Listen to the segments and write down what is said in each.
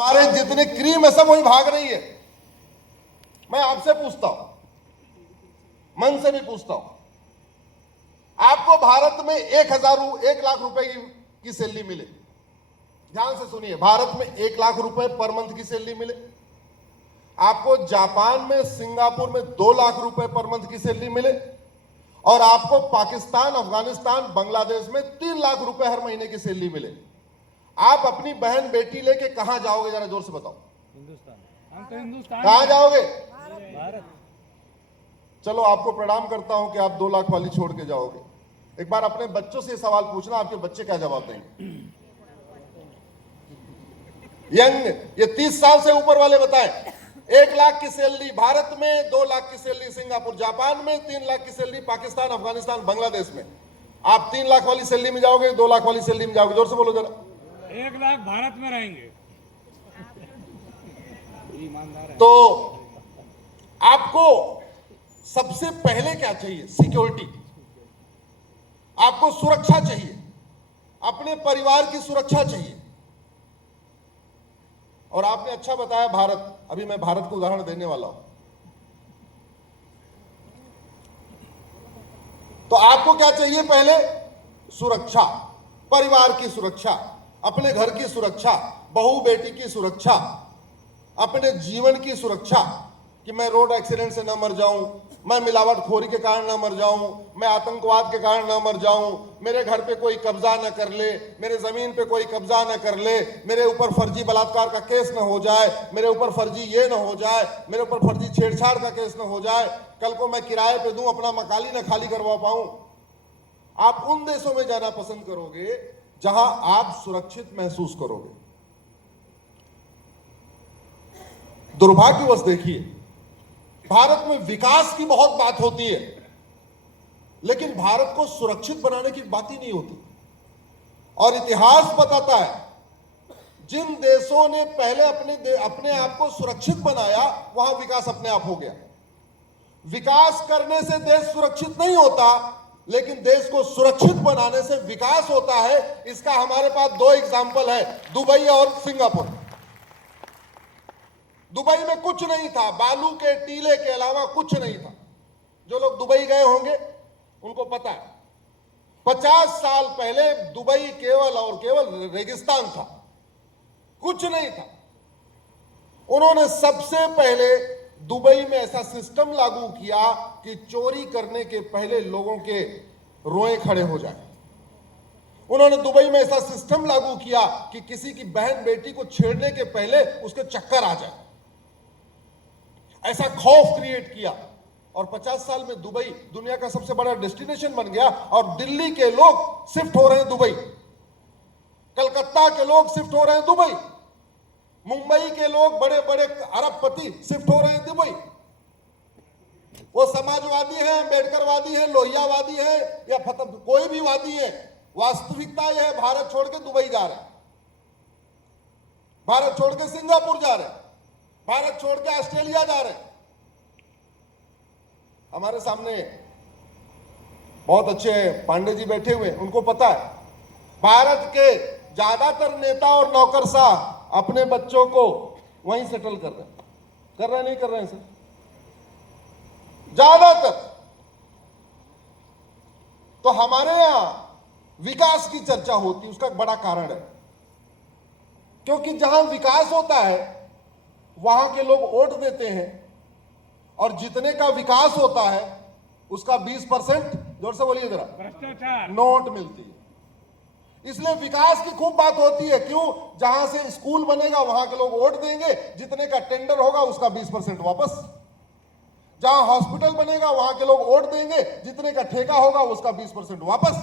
हमारे जितने क्रीम है सब वही भाग रही है। मैं आपसे पूछता हूं, मन से भी पूछता हूं, आपको भारत में 1 लाख रुपए की सैलरी मिले, ध्यान से सुनिए, भारत में 1 लाख रुपए पर मंथ की सैलरी मिले, आपको जापान में, सिंगापुर में 2 लाख रुपए पर मंथ की सैलरी मिले, और आपको पाकिस्तान, अफगानिस्तान, बांग्लादेश में 3 लाख रुपए हर महीने की सैलरी मिले, आप अपनी बहन बेटी लेके कहां जाओगे? जरा जोर से बताओ। हिंदुस्तान। हम तो हिंदुस्तान। कहां जाओगे? भारत। चलो आपको प्रणाम करता हूं कि आप 2 लाख वाली छोड़ के जाओगे। एक बार अपने बच्चों से सवाल पूछना, आपके बच्चे क्या जवाब देंगे? यंग, ये 30 साल से ऊपर वाले बताएं। 1 लाख की सैलरी भारत में, 2 लाख की सैलरी सिंगापुर, जापान में, 3 लाख की सैलरी पाकिस्तान, अफगानिस्तान, बांग्लादेश में। आप 3 लाख वाली सैलरी में जाओगे, 2 लाख वाली सैलरी में जाओगे? जोर से बोलो जरा। 1 लाख भारत में रहेंगे। ईमानदार है। तो आपको सबसे पहले क्या चाहिए? सिक्योरिटी। आपको सुरक्षा चाहिए, अपने परिवार की सुरक्षा चाहिए। और आपने अच्छा बताया भारत, अभी मैं भारत को उदाहरण देने वाला हूं। तो आपको क्या चाहिए? पहले सुरक्षा, परिवार की सुरक्षा, अपने घर की सुरक्षा, बहू बेटी की सुरक्षा, अपने जीवन की सुरक्षा, कि मैं रोड एक्सीडेंट से ना मर जाऊं, मैं मिलावटखोरी के कारण ना मर जाऊं, मैं आतंकवाद के कारण ना मर जाऊं, मेरे घर पे कोई कब्जा ना कर ले, मेरे जमीन पे कोई कब्जा ना कर ले, मेरे ऊपर फर्जी बलात्कार का केस ना हो जाए, मेरे ऊपर फर्जी ये ना हो जाए, मेरे ऊपर फर्जी छेड़छाड़ का केस ना हो जाए, कल को मैं किराए पे दूं, अपना मकाली ना खाली करवा पाऊं। आप उन देशों में जाना पसंद करोगे जहां आप सुरक्षित महसूस करोगे। दुर्भाग्यवश देखिए, भारत में विकास की बहुत बात होती है, लेकिन भारत को सुरक्षित बनाने की बात ही नहीं होती। और इतिहास बताता है, जिन देशों ने पहले अपने आप को सुरक्षित बनाया, वहां विकास अपने आप हो गया। विकास करने से देश सुरक्षित नहीं होता, लेकिन देश को सुरक्षित बनाने से विकास होता है। इसका हमारे पास 2 एग्जाम्पल है, दुबई और सिंगापुर। दुबई में कुछ नहीं था, बालू के टीले के अलावा कुछ नहीं था। जो लोग दुबई गए होंगे उनको पता है, 50 साल पहले दुबई केवल और केवल रेगिस्तान था, कुछ नहीं था। उन्होंने सबसे पहले दुबई में ऐसा सिस्टम लागू किया कि चोरी करने के पहले लोगों के रोए खड़े हो जाए। उन्होंने दुबई में ऐसा सिस्टम लागू किया कि किसी की बहन बेटी को छेड़ने के पहले उसके चक्कर आ जाए। ऐसा खौफ क्रिएट किया, और 50 साल में दुबई दुनिया का सबसे बड़ा डेस्टिनेशन बन गया। और दिल्ली के लोग शिफ्ट हो रहे हैं दुबई, कलकत्ता के लोग शिफ्ट हो रहे हैं दुबई, मुंबई के लोग, बड़े बड़े अरबपति शिफ्ट हो रहे हैं दुबई। वो समाजवादी हैं, अम्बेडकरवादी हैं, लोहियावादी हैं, या कोई भी वादी है, वास्तविकता यह है, भारत छोड़ के दुबई जा रहे हैं, भारत छोड़ के सिंगापुर जा रहे हैं, भारत छोड़ के ऑस्ट्रेलिया जा रहे हैं। हमारे सामने बहुत अच्छे पांडे जी बैठे हुए हैं, उनको पता है भारत के ज्यादातर नेता और नौकरशाह अपने बच्चों को वहीं सेटल कर रहे हैं, नहीं कर रहे हैं सर? ज्यादातर। तो हमारे यहां विकास की चर्चा होती है, उसका एक बड़ा कारण है, क्योंकि जहां विकास होता है वहां के लोग वोट देते हैं, और जितने का विकास होता है उसका 20%, जोर से बोलिए जरा, भ्रष्टाचार, नोट मिलती है। इसलिए विकास की खूब बात होती है। क्यों? जहां से स्कूल बनेगा वहां के लोग वोट देंगे, जितने का टेंडर होगा उसका 20% वापस। जहां हॉस्पिटल बनेगा वहां के लोग वोट देंगे, जितने का ठेका होगा उसका 20% वापस।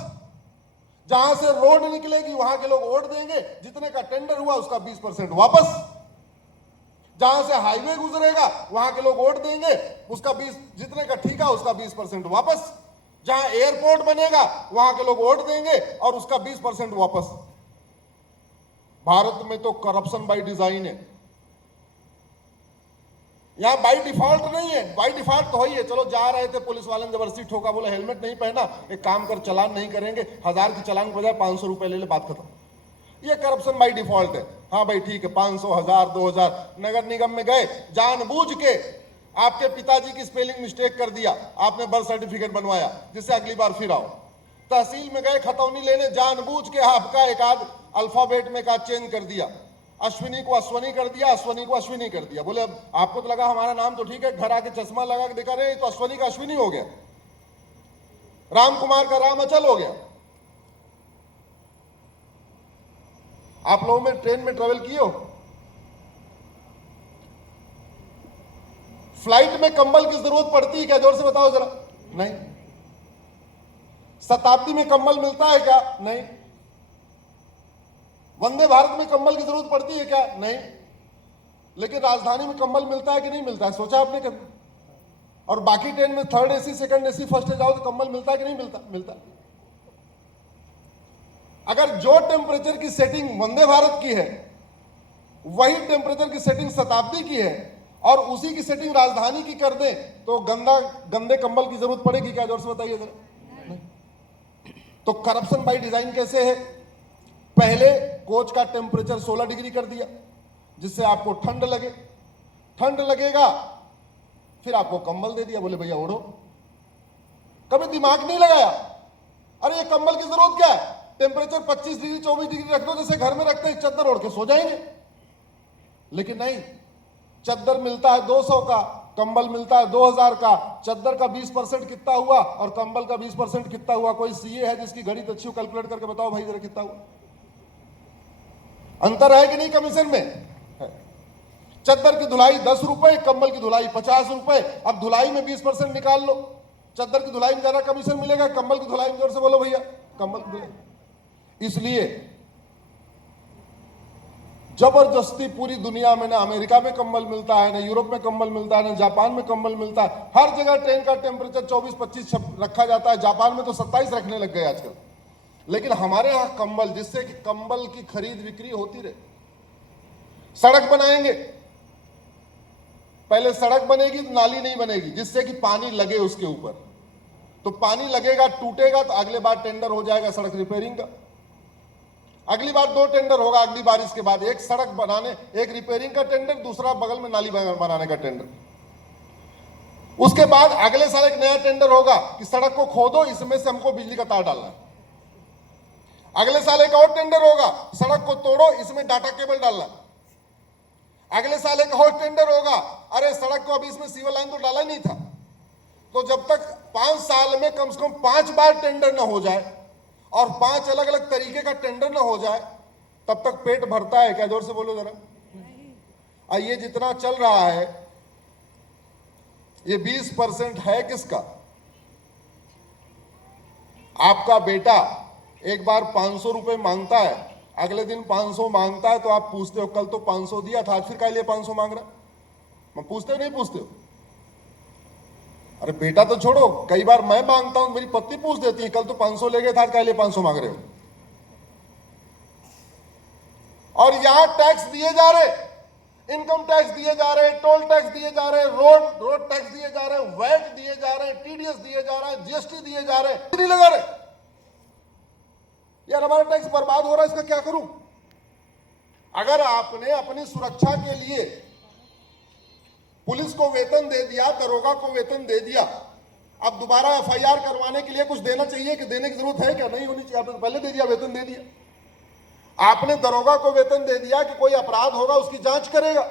जहां से रोड निकलेगी वहां के लोग वोट देंगे, जितने का टेंडर हुआ उसका 20% वापस। जहां से हाईवे गुजरेगा वहां के लोग वोट देंगे, उसका 20, जितने का ठेका उसका 20% वापस। जहां एयरपोर्ट बनेगा वहां के लोग वोट देंगे और उसका 20% वापस। भारत में तो करप्शन बाय डिजाइन है। यहां बाय डिफॉल्ट नहीं है, बाय डिफॉल्ट तो ही है, चलो जा रहे थे पुलिस वाले ने जबरदस्ती ठोका, बोले हेलमेट नहीं पहना, एक काम कर चालान नहीं करेंगे, 1000 की चालान के बजाय 500 रुपए ले ले, बात खत्म। ये करप्शन बाई डिफॉल्ट है। हाँ भाई ठीक है, 500, 1000, 2000 नगर निगम में गए, जानबूझ के आपके पिताजी की स्पेलिंग मिस्टेक कर दिया, आपने बर्थ सर्टिफिकेट बनवाया जिससे अगली बार फिर आओ। तहसील में गए खतौनी लेने, जानबूझ के आपका एक आध अल्फाबेट में का चेंज कर दिया, अश्विनी को अश्वनी कर दिया, अश्वनी को अश्विनी कर दिया। बोले अब आपको तो लगा हमारा नाम तो ठीक है, घर आके चश्मा लगा के देखा रहे तो अश्वनी का अश्विनी हो गया, राम कुमार का राम अचल हो गया। आप लोगों में ट्रेन में ट्रेवल किए हो? फ्लाइट में कंबल की जरूरत पड़ती है क्या? जोर से बताओ जरा। नहीं। शताब्दी में कंबल मिलता है क्या? नहीं। वंदे भारत में कंबल की जरूरत पड़ती है क्या? नहीं। लेकिन राजधानी में कंबल मिलता है कि नहीं मिलता है? सोचा आपने कभी? और बाकी ट्रेन में third AC, second AC, first AC जाओ तो कंबल मिलता है कि नहीं मिलता? मिलता। अगर जो टेम्परेचर की सेटिंग वंदे भारत की है वही टेम्परेचर की सेटिंग शताब्दी की है और उसी की सेटिंग राजधानी की कर दें तो गंदे कंबल की जरूरत पड़ेगी क्या? जोर से बताइए जरा। तो करप्शन बाय डिजाइन कैसे है? पहले कोच का टेम्परेचर 16 डिग्री कर दिया जिससे आपको ठंड लगे, ठंड लगेगा फिर आपको कंबल दे दिया, बोले भैया ओढ़ो। कभी दिमाग नहीं लगाया अरे ये कंबल की जरूरत क्या है, टेम्परेचर 25 डिग्री 24 डिग्री रख दो जैसे घर में रखते हैं, चद्दर ओढ़ के सो जाएंगे। लेकिन नहीं, चद्दर मिलता है 200 का, कंबल मिलता है 2000 का। चद्दर का 20% कितना हुआ और कंबल का 20% कितना हुआ? कोई सीए है जिसकी गणित तो अच्छी कैलकुलेट करके बताओ भाई जरा कितना हुआ? अंतर है कि नहीं? कमीशन में है। चद्दर की धुलाई 10 रुपए, कंबल की धुलाई 50 रुपए। अब धुलाई में 20% निकाल लो, चद्दर की धुलाई में ज्यादा कमीशन मिलेगा, कंबल की धुलाई में जोर से बोलो भैया कंबल की धुलाई। इसलिए जबरदस्ती पूरी दुनिया में ना अमेरिका में कंबल मिलता है, ना यूरोप में कंबल मिलता है, ना जापान में कंबल मिलता है। हर जगह ट्रेन का टेम्परेचर 24-25 रखा जाता है। जापान में तो 27 रखने लग गए आजकल। लेकिन हमारे यहां कंबल, जिससे कि कंबल की खरीद बिक्री होती रहे। सड़क बनाएंगे, पहले सड़क बनेगी तो नाली नहीं बनेगी जिससे कि पानी लगे उसके ऊपर। तो पानी लगेगा, टूटेगा तो अगले बार टेंडर हो जाएगा सड़क रिपेयरिंग का। अगली बार 2 टेंडर होगा, अगली बारिश के बाद एक सड़क बनाने, एक रिपेयरिंग का टेंडर, दूसरा बगल में नाली बनाने का टेंडर। उसके बाद अगले साल एक नया टेंडर होगा कि सड़क को खोदो, इसमें से हमको बिजली का तार डालना है। अगले साल एक और टेंडर होगा, सड़क को तोड़ो, इसमें डाटा केबल डालना। अगले साल एक और टेंडर होगा, अरे सड़क को अभी इसमें सीवर लाइन तो डाला नहीं था। तो जब तक 5 साल में कम से कम 5 बार टेंडर ना हो जाए और 5 अलग अलग तरीके का टेंडर ना हो जाए तब तक पेट भरता है क्या? जोर से बोलो जरा। ये जितना चल रहा है ये 20% है किसका? आपका बेटा एक बार 500 रुपए मांगता है, अगले दिन 500 मांगता है तो आप पूछते हो कल तो 500 दिया था, आज फिर क्या लिए 500 मांग रहा? मैं पूछते हो नहीं पूछते हो? अरे बेटा तो छोड़ो, कई बार मैं मांगता हूं, मेरी पत्नी पूछ देती है कल तो 500 ले गए था, आज क्या लिए 500 मांग रहे हो? और यहां टैक्स दिए जा रहे, इनकम टैक्स दिए जा रहे, टोल टैक्स दिए जा रहे, रोड टैक्स दिए जा रहे, वैट दिए जा रहे, टीडीएस दिए जा रहे, जीएसटी दिए जा रहे, नहीं लगा रहे। यार हमारा टैक्स बर्बाद हो रहा है, इसका क्या करूं? अगर आपने अपनी सुरक्षा के लिए पुलिस को वेतन दे दिया, दरोगा को वेतन दे दिया, अब दोबारा एफआईआर करवाने के लिए कुछ देना चाहिए कि देने की जरूरत है क्या? नहीं होनी चाहिए। आपने पहले दे दिया, वेतन दे दिया। आपने दरोगा को वेतन दे दिया कि कोई अपराध होगा उसकी जांच करेगा,